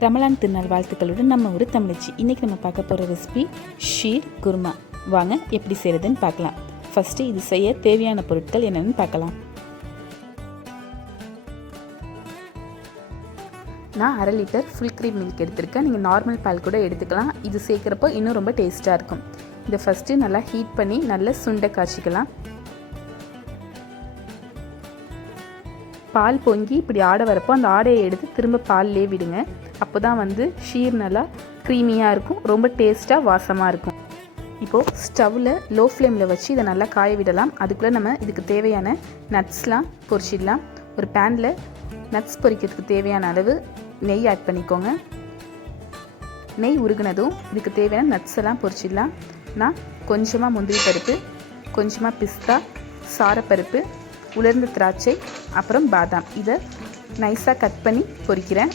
ரமலான் திருநாள் வாழ்த்துக்களுடன் நம்ம ஒரு தமிழச்சி. இன்றைக்கி நம்ம பார்க்க போகிற ரெசிபி ஷீர் குர்மா. வாங்க எப்படி செய்கிறதுன்னு பார்க்கலாம். ஃபஸ்ட்டு இது செய்ய தேவையான பொருட்கள் என்னென்னு பார்க்கலாம். நான் 1/2 லிட்டர் ஃபுல் க்ரீம் மில்க் எடுத்திருக்கேன். நீங்கள் நார்மல் பால் கூட எடுத்துக்கலாம். இது சேர்க்குறப்போ இன்னும் ரொம்ப டேஸ்ட்டாக இருக்கும். இதை ஃபஸ்ட்டு நல்லா ஹீட் பண்ணி நல்லா சுண்டை காய்ச்சிக்கலாம். பால் பொங்கி இப்படி ஆடை வரப்போ அந்த ஆடையை எடுத்து திரும்ப பால்லே விடுங்க. அப்போ தான் ஷீர் நல்லா க்ரீமியாக இருக்கும், ரொம்ப டேஸ்ட்டாக வாசமாக இருக்கும். இப்போது ஸ்டவ்வில் லோ ஃப்ளேமில் வச்சு இதை நல்லா காய விடலாம். அதுக்குள்ளே நம்ம இதுக்கு தேவையான நட்ஸ்லாம் பொரிச்சிடலாம். ஒரு பேனில் நட்ஸ் பொரிக்கிறதுக்கு தேவையான அளவு நெய் ஆட் பண்ணிக்கோங்க. நெய் உருகினதும் இதுக்கு தேவையான நட்ஸ் எல்லாம் பொரிச்சிடலாம். நான் கொஞ்சமாக முந்திரி பருப்பு, கொஞ்சமாக பிஸ்தா, சாரப்பருப்பு, உலர்ந்த திராட்சை, அப்புறம் பாதாம் இதை நைஸாக கட் பண்ணி பொரிக்கிறேன்.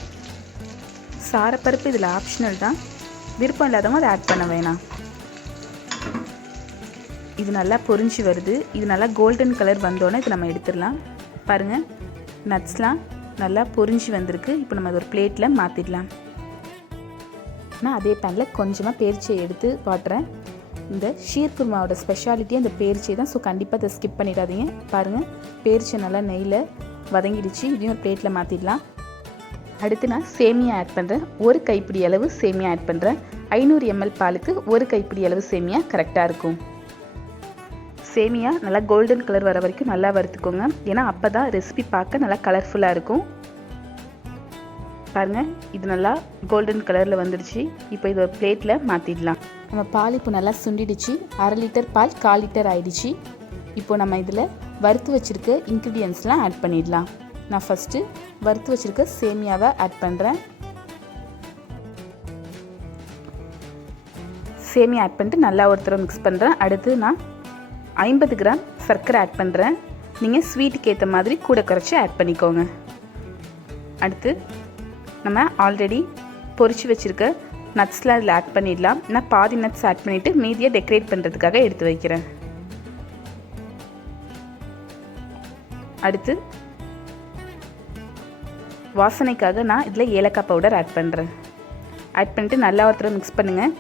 சாரப்பருப்பு இதில் ஆப்ஷனல் தான், விருப்பம் இல்லாதவங்க அதை ஆட் பண்ண வேணாம். இது நல்லா பொரிஞ்சு வருது. இது நல்லா கோல்டன் கலர் வந்தோன்னே இதை நம்ம எடுத்துடலாம். பாருங்கள், நட்ஸ்லாம் நல்லா பொரிஞ்சு வந்திருக்கு. இப்போ நம்ம அதை ஒரு பிளேட்டில் மாற்றிடலாம். நான் அதே பேனில் கொஞ்சமாக பேரிச்சை எடுத்து வாட்டுறேன். இந்த ஷீர் குர்மாவோட ஸ்பெஷாலிட்டி அந்த பேரிச்சை தான். ஸோ கண்டிப்பாக அதை ஸ்கிப் பண்ணிடாதீங்க. பாருங்கள், பேரிச்சை நல்லா நெய்யில் வதங்கிடுச்சு. இதையும் ஒரு பிளேட்டில் மாற்றிடலாம். அடுத்து நான் சேமியா ஆட் பண்ணுறேன். ஒரு கைப்பிடி அளவு சேமியா ஆட் பண்ணுறேன். 500 ml பாலுக்கு ஒரு கைப்பிடி அளவு சேமியா கரெக்டாக இருக்கும். சேமியா நல்லா கோல்டன் கலர் வர வரைக்கும் நல்லா வறுத்துக்கோங்க. ஏன்னா அப்போ தான் ரெசிபி பார்க்க நல்லா கலர்ஃபுல்லாக இருக்கும். பாருங்கள், இது நல்லா கோல்டன் கலரில் வந்துடுச்சு. இப்போ இது ஒரு பிளேட்டில் மாற்றிடலாம். நம்ம பால் இப்போ நல்லா சுண்டிடுச்சு. 1/2 லிட்டர் பால் 1/4 லிட்டர் ஆகிடுச்சு. இப்போ நம்ம இதில் வறுத்து வச்சுருக்க இன்க்ரீடியன்ட்ஸ்லாம் ஆட் பண்ணிடலாம். நான் ஃபஸ்ட்டு வறுத்து வச்சுருக்க சேமியாவை ஆட் பண்ணுறேன். சேமியா ஆட் பண்ணிட்டு நல்லா ஒரு தடவை மிக்ஸ் பண்ணுறேன். அடுத்து நான் 50 கிராம் சர்க்கரை ஆட் பண்ணுறேன். நீங்கள் ஸ்வீட்டுக்கு ஏற்ற மாதிரி கூட குறைச்சி ஆட் பண்ணிக்கோங்க. அடுத்து நம்ம ஆல்ரெடி பொரிச்சு வச்சுருக்க நட்ஸ்லாம் அதில் ஆட் பண்ணிடலாம். நான் பாதி நட்ஸ் ஆட் பண்ணிவிட்டு மீதியை டெக்கரேட் பண்ணுறதுக்காக எடுத்து வைக்கிறேன். அடுத்து வாசனைக்காக நான் இதில் ஏலக்காய் பவுடர் ஆட் பண்ணுறேன். ஆட் பண்ணிவிட்டு நல்லா ஒரு தடவை மிக்ஸ் பண்ணுங்கள்.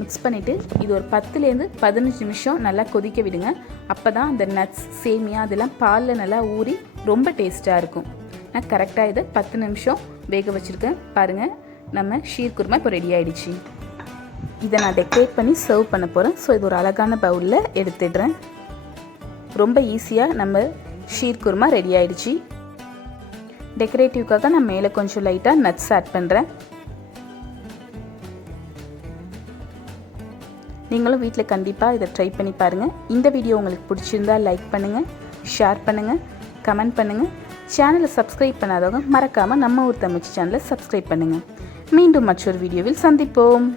மிக்ஸ் பண்ணிவிட்டு இது ஒரு 10லேருந்து 15 நிமிஷம் நல்லா கொதிக்க விடுங்க. அப்போ தான் அந்த நட்ஸ் சேமியா அதெல்லாம் பாலில் நல்லா ஊறி ரொம்ப டேஸ்ட்டாக இருக்கும். நான் கரெக்டாக இதை 10 நிமிஷம் வேக வச்சுருக்கேன். பாருங்கள், நம்ம ஷீர் குர்மா இப்போ ரெடி ஆகிடுச்சு. இதை நான் டெக்கரேட் பண்ணி சர்வ் பண்ண போகிறேன். ஸோ இது ஒரு அழகான பவுலில் எடுத்துடுறேன். ரொம்ப ஈஸியாக நம்ம ஷீர் குர்மா ரெடி ஆகிடுச்சு. டெக்கரேட்டிவ்க்காக நான் மேலே கொஞ்சம் லைட்டாக நட்ஸ் ஆட் பண்ணுறேன். நீங்களும் வீட்டில் கண்டிப்பாக இதை ட்ரை பண்ணி பாருங்கள். இந்த வீடியோ உங்களுக்கு பிடிச்சிருந்தால் லைக் பண்ணுங்கள், ஷேர் பண்ணுங்கள், கமெண்ட் பண்ணுங்கள். சேனலை சப்ஸ்கிரைப் பண்ணாதவங்க மறக்காமல் நம்ம ஊர் தமிழ் சேனலை சப்ஸ்கிரைப் பண்ணுங்கள். மீண்டும் மற்றொரு வீடியோவில் சந்திப்போம்.